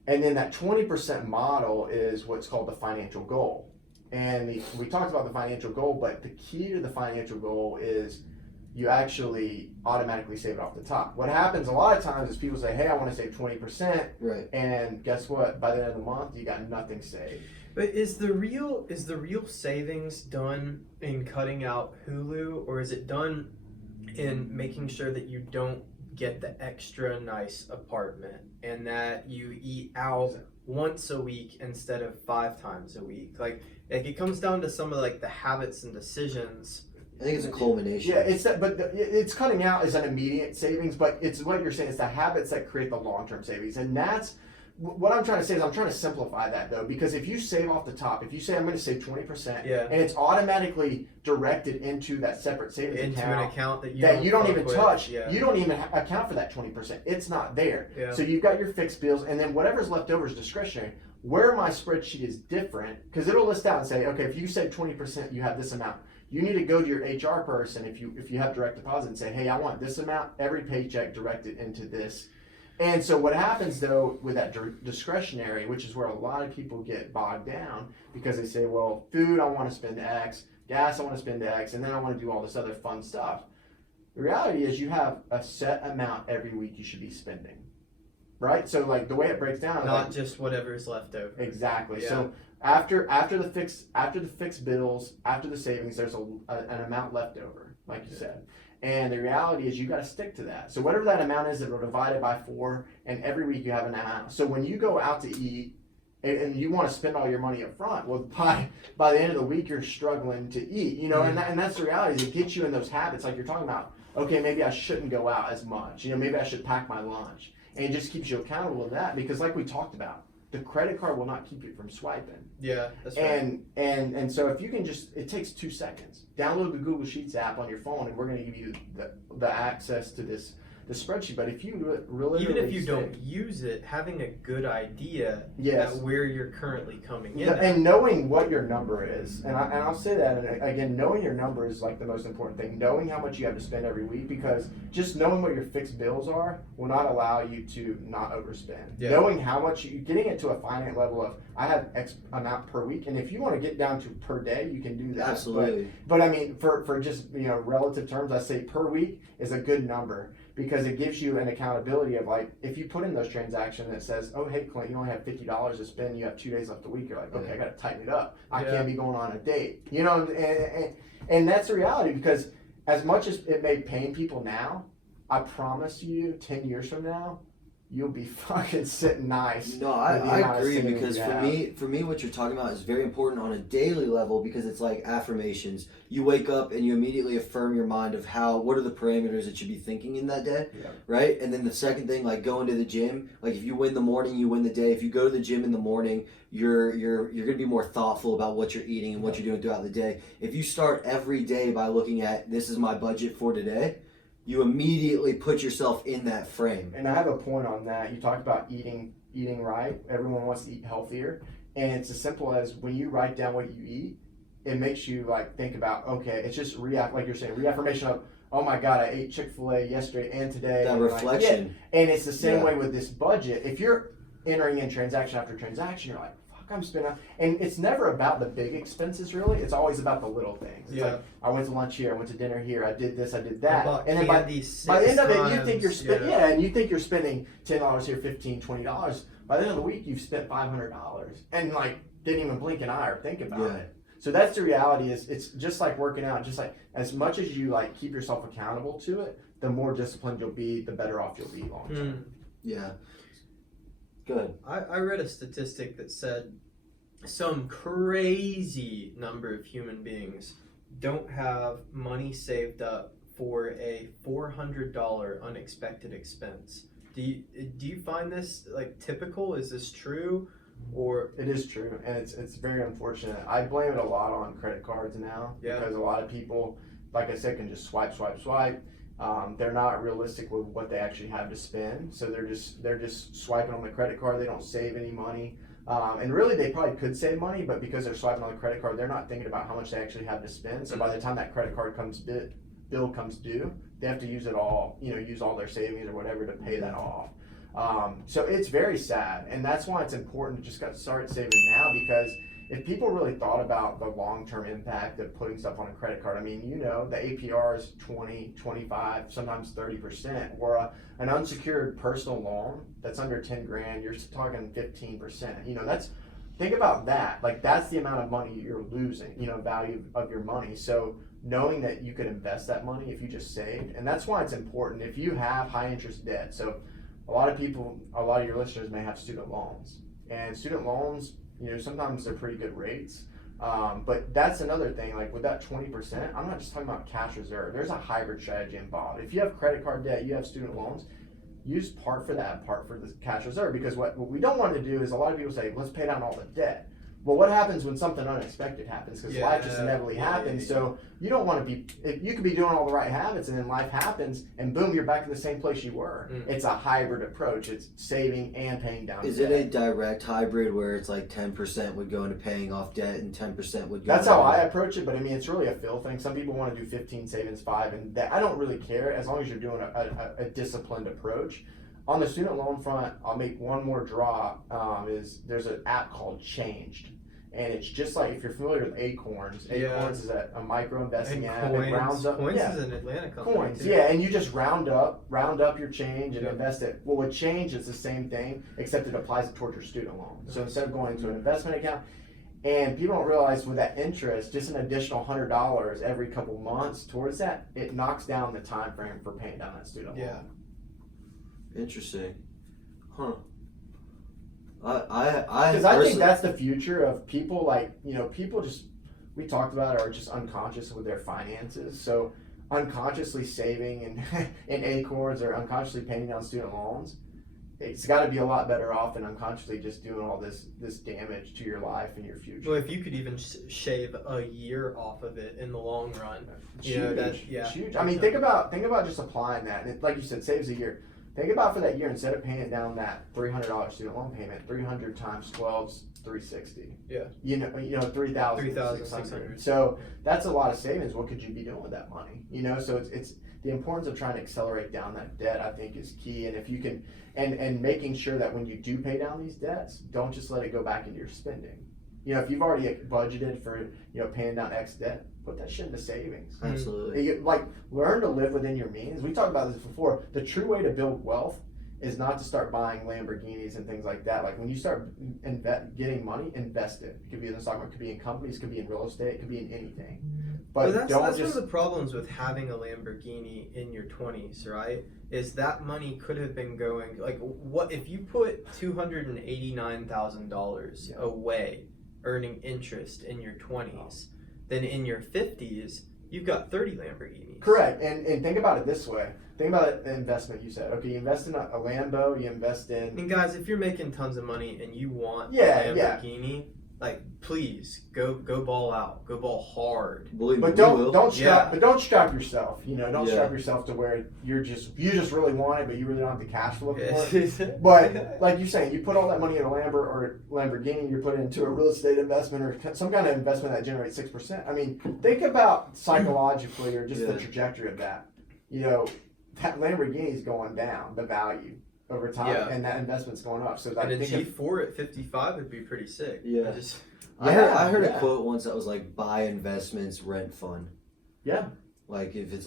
and then that 20% model is what's called the financial goal. And we talked about the financial goal, but the key to the financial goal is you actually automatically save it off the top. What happens a lot of times is people say, hey, I want to save 20%, Right. and guess what? By the end of the month, you got nothing saved. But is the real savings done in cutting out Hulu, or is it done in making sure that you don't get the extra nice apartment and that you eat out once a week instead of 5 times a week? Like it comes down to some of like the habits and decisions. I think it's a culmination. Yeah, it's that, but it's cutting out is an immediate savings, but it's what you're saying. It's the habits that create the long-term savings, and that's what I'm trying to say. Is I'm trying to simplify that though, because if you save off the top, if you say I'm going to save 20%, Yeah. and it's automatically directed into that separate savings Into account an account that you don't fuck even with. touch, Yeah. you don't even account for that 20%. It's not there. Yeah. So you've got your fixed bills, and then whatever's left over is discretionary. Where my spreadsheet is different, because it'll list out and say, okay, if you save 20%, you have this amount. You need to go to your HR person if you have direct deposit and say, hey, I want this amount, every paycheck directed into this. And so what happens though with that discretionary, which is where a lot of people get bogged down, because they say, well, food, I want to spend X, gas, I want to spend X, and then I want to do all this other fun stuff. The reality is you have a set amount every week you should be spending, right? So like the way it breaks down, Not like, just whatever's left over. exactly. Yeah. So after the fixed bills, after the savings, there's an amount left over, like you said. And the reality is you got to stick to that. So whatever that amount is, it'll divide it by 4, and every week you have an amount. So when you go out to eat and you want to spend all your money up front, well, by the end of the week you're struggling to eat, you know. And that's the reality. Is it gets you in those habits, like you're talking about. Okay, maybe I shouldn't go out as much. You know, maybe I should pack my lunch, and it just keeps you accountable to that, because like we talked about, the credit card will not keep you from swiping. Yeah, that's right. And so if you can it takes 2 seconds. Download the Google Sheets app on your phone, and we're going to give you the access to the spreadsheet. But if you really Even if you don't use it, having a good idea Yes. at where you're currently coming in. and knowing what your number is, and I'll say that, and again, knowing your number is like the most important thing. Knowing how much you have to spend every week, because just knowing what your fixed bills are will not allow you to not overspend. Yeah. Knowing how much getting it to a finite level of I have X amount per week, and if you want to get down to per day, you can do that. Absolutely. But I mean, for just relative terms, I say per week is a good number, because it gives you an accountability of like, if you put in those transactions that says, oh, hey, Clint, you only have $50 to spend, you have 2 days left a week, you're like, okay, I got to tighten it up. I can't be going on a date, and that's the reality, because as much as it may pain people now, I promise you 10 years from now, you'll be fucking sitting nice. No, with the I amount of agree, savings because you for have. me, what you're talking about is very important on a daily level, because it's like affirmations. You wake up and you immediately affirm your mind of what are the parameters that you be thinking in that day, Yeah. right? And then the second thing, like going to the gym, like if you win the morning, you win the day. If you go to the gym in the morning, you're gonna be more thoughtful about what you're eating and what you're doing throughout the day. If you start every day by looking at this is my budget for today, you immediately put yourself in that frame. And I have a point on that. You talked about eating right. Everyone wants to eat healthier, and it's as simple as when you write down what you eat, it makes you like think about, okay, it's just like you're saying, reaffirmation of, oh my God, I ate Chick-fil-A yesterday and today. That and reflection. And it's the same Yeah. way with this budget. If you're entering in transaction after transaction, you're like, fuck, I'm spending, and it's never about the big expenses really. It's always about the little things. It's Yeah. like, I went to lunch here, I went to dinner here, I did this, I did I that, bought and then candy by the end of it, you times, think you're spending, and you think you're spending $10 here, $15, $20. By the end of the week, you've spent $500, and like didn't even blink an eye or think about it. So that's the reality. Is it's just like working out. Just like as much as you like keep yourself accountable to it, the more disciplined you'll be, the better off you'll be long term. Yeah. Good. I read a statistic that said some crazy number of human beings don't have money saved up for a $400 unexpected expense. Do you find this like typical? Is this true? Or it is true, and it's very unfortunate. I blame it a lot on credit cards now because a lot of people, like I said, can just swipe. They're not realistic with what they actually have to spend, so they're just swiping on the credit card. They don't save any money, and really they probably could save money, but because they're swiping on the credit card, they're not thinking about how much they actually have to spend. So by the time that credit card bill comes due, they have to use it all, use all their savings or whatever to pay that off. So it's very sad, and that's why it's important to just start saving now, because if people really thought about the long-term impact of putting stuff on a credit card, I mean, the APR is 20, 25, sometimes 30%, or an unsecured personal loan that's under 10 grand, you're talking 15%. Think about that. Like, that's the amount of money you're losing, value of your money. So knowing that you could invest that money if you just saved, and that's why it's important. If you have high interest debt, so a lot of your listeners may have student loans, and student loans, sometimes they're pretty good rates. But that's another thing, like with that 20%, I'm not just talking about cash reserve. There's a hybrid strategy involved. If you have credit card debt, you have student loans, use part for that, part for the cash reserve, because what we don't want to do is a lot of people say, let's pay down all the debt. Well, what happens when something unexpected happens? Because life just inevitably happens. So you don't want to be, you could be doing all the right habits and then life happens and boom, you're back in the same place you were. It's a hybrid approach. It's saving and paying down Is debt. it a direct hybrid where it's like 10% would go into paying off debt and 10% would go That's how I approach it, but I mean, it's really a feel thing. Some people want to do 15, savings 5, and I don't really care as long as you're doing a disciplined approach. On the student loan front, I'll make one more draw. There's an app called Changed, and it's just like, if you're familiar with Acorns. Acorns is a micro investing app. It rounds up. Coins is an Atlanta company. Coins, too. and you just round up your change and invest it. Well, with Change, it's the same thing, except it applies it towards your student loan. So instead of going into an investment account, and people don't realize with that interest, just an additional $100 every couple months towards that, it knocks down the time frame for paying down that student loan. Interesting. Huh. Because I think that's the future of people. Like, people just, we talked about it, are just unconscious with their finances. So unconsciously saving in Acorns or unconsciously paying down student loans, it's got to be a lot better off than unconsciously just doing all this damage to your life and your future. Well, if you could even shave a year off of it in the long run, huge. I mean, think about just applying that, and like you said, saves a year. Think about for that year, instead of paying down that $300 student loan payment, 300 times 12 is 360. Yeah. 3,600. So that's a lot of savings. What could you be doing with that money? So it's the importance of trying to accelerate down that debt, I think, is key. And if you can, and making sure that when you do pay down these debts, don't just let it go back into your spending. If you've already budgeted for, paying down X debt, put that shit into savings. Absolutely. Like, learn to live within your means. We talked about this before. The true way to build wealth is not to start buying Lamborghinis and things like that. Like, when you start getting money, invest it. It could be in the stock market, it could be in companies, it could be in real estate, it could be in anything. But that's one of the problems with having a Lamborghini in your 20s, right? Is that money could have been going, like, what if you put $289,000 away earning interest in your 20s, then in your 50s you've got 30 Lamborghinis. Correct. And think about it this way. Think about the investment you said. Okay, you invest in a Lambo, you invest in... And guys, if you're making tons of money and you want a Lamborghini, like, please go ball out, go ball hard. But don't strap yourself. Don't strap yourself to where you just really want it, but you really don't have the cash flow for it. But like you're saying, you put all that money in a Lamborghini, you put it into a real estate investment or some kind of investment that generates 6%. I mean, think about psychologically or just the trajectory of that. That Lamborghini is going down, the value. over time, Yeah. and that investment's going up. So And I a think G4 at 55 would be pretty sick. Yeah. I heard a quote once that was like, buy investments, rent fund. Yeah. Like if it's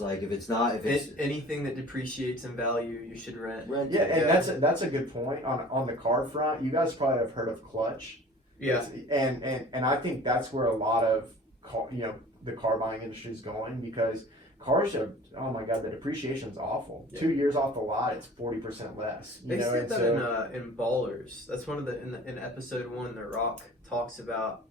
anything that depreciates in value, you should rent. Yeah, and that's a good point on the car front. You guys probably have heard of clutch. Yeah. And I think that's where a lot of the car buying industry is going, because cars have, oh my God, the depreciation is awful. Yeah. 2 years off the lot, it's 40% less. They said that in Ballers. That's one of in episode 1, The Rock talks about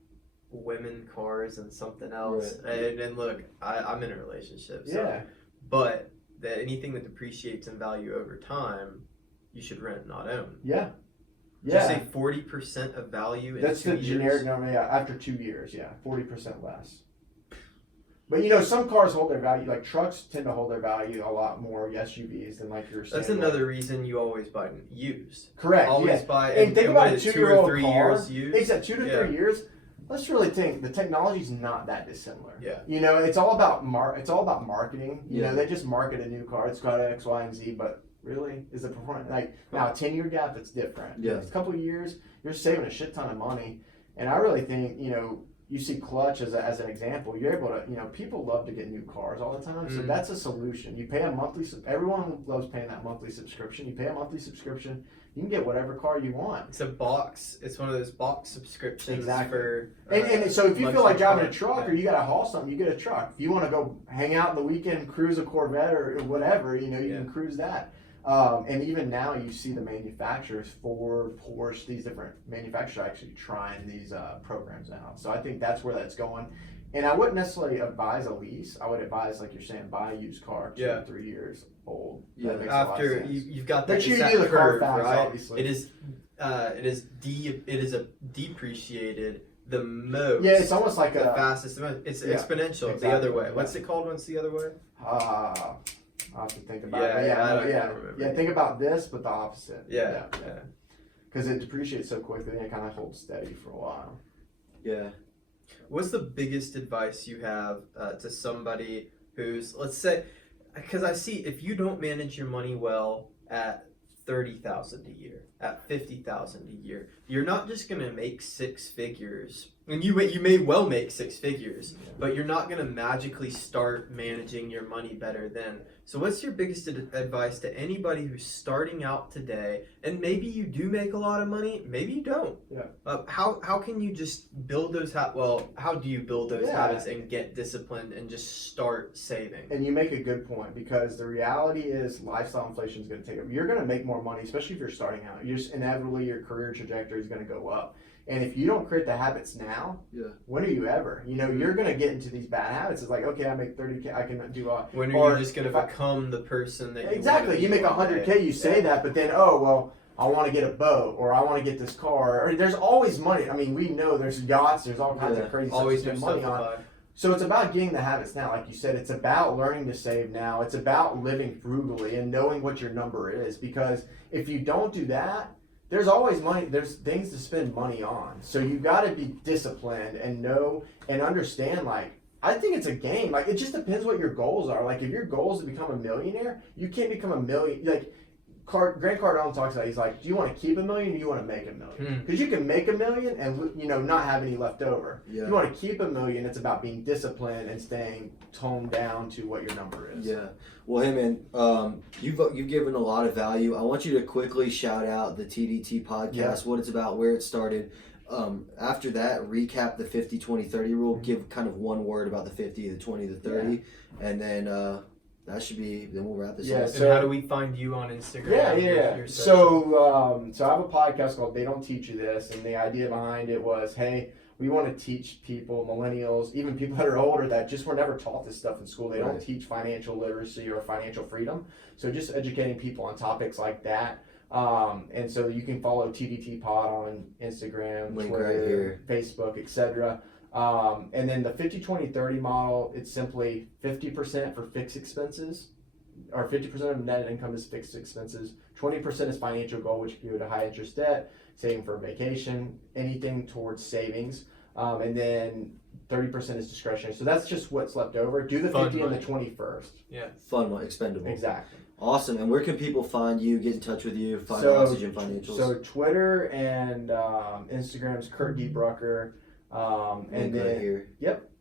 women, cars, and something else. Right. And look, I'm in a relationship. So, Yeah. But that anything that depreciates in value over time, you should rent, not own. Yeah. Did Yeah. you say 40% of value in That's 2 the years? generic number, yeah. After 2 years, yeah. 40% less. But some cars hold their value, like trucks tend to hold their value a lot more, SUVs, than like your That's another reason you always buy used. Correct. Always yeah. buy. And think about a 2 2-year-old or 3 car. years used. Exactly, 2 to 3 years. Let's really think. The technology's not that dissimilar. Yeah. It's all about marketing. Yeah. They just market a new car. It's got X, Y, and Z, but really, is the performance now a 10-year gap? It's different. Yeah. It's a couple of years, you're saving a shit ton of money, and I really think you see Clutch as an example. You're able to people love to get new cars all the time, so that's a solution. You pay a monthly. Everyone loves paying that monthly subscription. You pay a monthly subscription. You can get whatever car you want. It's a box. It's one of those box subscriptions. Exactly. For and so if you feel like driving a truck, yeah. or you got to haul something, you get a truck. If you want to go hang out in the weekend, cruise a Corvette or whatever, you can cruise that. And even now you see the manufacturers, Ford, Porsche, these different manufacturers are actually trying these programs out. So I think that's where that's going. And I wouldn't necessarily advise a lease. I would advise, like you're saying, buy a used car 2 to 3 years old. Yeah. That makes a lot of After sense. you've got that But you exact do the curve, Carfax, right? obviously. It is a depreciated the most. Yeah, it's almost like the a fastest. It's exponential exactly. the other way. Yeah. What's it called? What's the other way? I'll have to think about Yeah, it. yeah, I don't Yeah, remember. yeah. Think about this, but the opposite. Yeah. Because it depreciates so quickly, and it kind of holds steady for a while. Yeah. What's the biggest advice you have to somebody who's, let's say, because I see if you don't manage your money well at $30,000 a year, at $50,000 a year, you're not just gonna make 6 figures. And you may well make 6 figures, but you're not gonna magically start managing your money better then. So what's your biggest advice to anybody who's starting out today? And maybe you do make a lot of money, maybe you don't. Yeah. How can you just build those how do you build those Yeah. habits and get disciplined and just start saving? And you make a good point, because the reality is lifestyle inflation is going to take over. You're going to make more money, especially if you're starting out. Inevitably your career trajectory is going to go up. And if you don't create the habits now, when are you ever? You're going to get into these bad habits. It's like, okay, I make 30K, I can do all. When are you just going to become the person that you Exactly. want to You be make one day? 100K, you say that, but then, oh, well, I want to get a boat, or I want to get this car. Or there's always money. I mean, we know there's yachts, there's all kinds of crazy Always stuff to do spend money stuff on. to buy. So it's about getting the habits now. Like you said, it's about learning to save now. It's about living frugally and knowing what your number is. Because if you don't do that, there's always money. There's things to spend money on. So you got to be disciplined and know and understand, I think it's a game. It just depends what your goals are. If your goal is to become a millionaire, you can't become a million. Grant Cardone talks about, he's like, do you want to keep $1 million, or do you want to make $1 million? Because you can make $1 million and not have any left over. Yeah. If you want to keep $1 million, it's about being disciplined and staying toned down to what your number is. Yeah. Well, hey man, you've given a lot of value. I want you to quickly shout out the TDT podcast, what it's about, where it started. After that, recap the 50-20-30 rule. Give kind of one word about the 50, the 20, the 30, and then that should be. Then we'll wrap this up. So how do we find you on Instagram? Yeah. So I have a podcast called They Don't Teach You This, and the idea behind it was, hey, we want to teach people, millennials, even people that are older, that just were never taught this stuff in school. They don't teach financial literacy or financial freedom. So just educating people on topics like that. And so you can follow TDT Pod on Instagram, Link Twitter, right here. Facebook, etc. And then the 50-20-30 model, it's simply 50% for fixed expenses, or 50% of net income is fixed expenses. 20% is financial goal, which could go to high interest debt, saving for vacation, anything towards savings. and then 30% is discretionary. So that's just what's left over. Do the Fun 50 money. on the 21st. Yeah. Fun one, expendable. Exactly. Awesome. And where can people find you, get in touch with you, find So- Oxygen Financials? So Twitter and Instagram's Kurt D. Brucker. And Link then right here.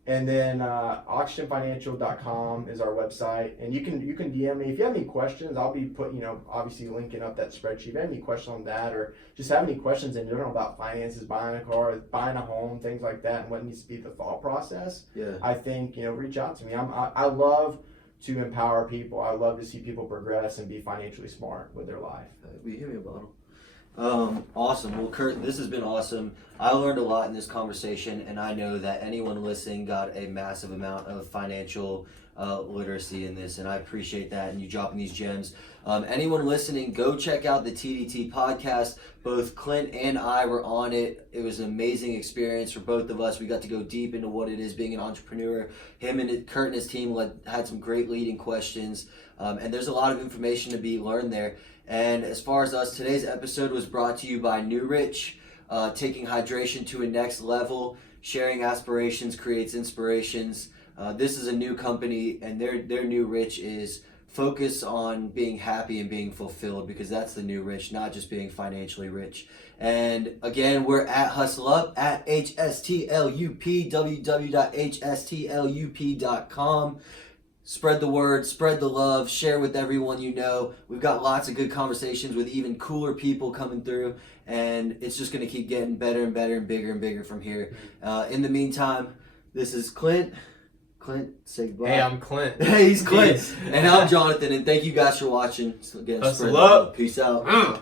And then oxygenfinancial.com is our website, and you can DM me if you have any questions. I'll be obviously linking up that spreadsheet. If you have any questions on that, or just have any questions in general about finances, buying a car, buying a home, things like that, and what needs to be the thought process. Yeah. I think reach out to me. I love to empower people. I love to see people progress and be financially smart with their life. Will you give me a bottle? Awesome. Well, Kurt, this has been awesome. I learned a lot in this conversation, and I know that anyone listening got a massive amount of financial literacy in this, and I appreciate that, and you dropping these gems. Anyone listening, go check out the TDT podcast. Both Clint and I were on it. It was an amazing experience for both of us. We got to go deep into what it is being an entrepreneur. Kurt and his team had some great leading questions, and there's a lot of information to be learned there. And as far as us, today's episode was brought to you by New Rich, taking hydration to a next level. Sharing aspirations creates inspirations. This is a new company, and their New Rich is focus on being happy and being fulfilled, because that's the new rich, not just being financially rich. And again, we're at Hustle Up, at HSTLUP, www.hstlup.com. Spread the word, spread the love, share with everyone you know. We've got lots of good conversations with even cooler people coming through, and it's just going to keep getting better and better and bigger from here. In the meantime, this is Clint. Clint, say goodbye. Hey, I'm Clint. Hey, he's Clint. Peace. And I'm Jonathan, and thank you guys for watching. Again, Hustle spread the up. love. Peace out.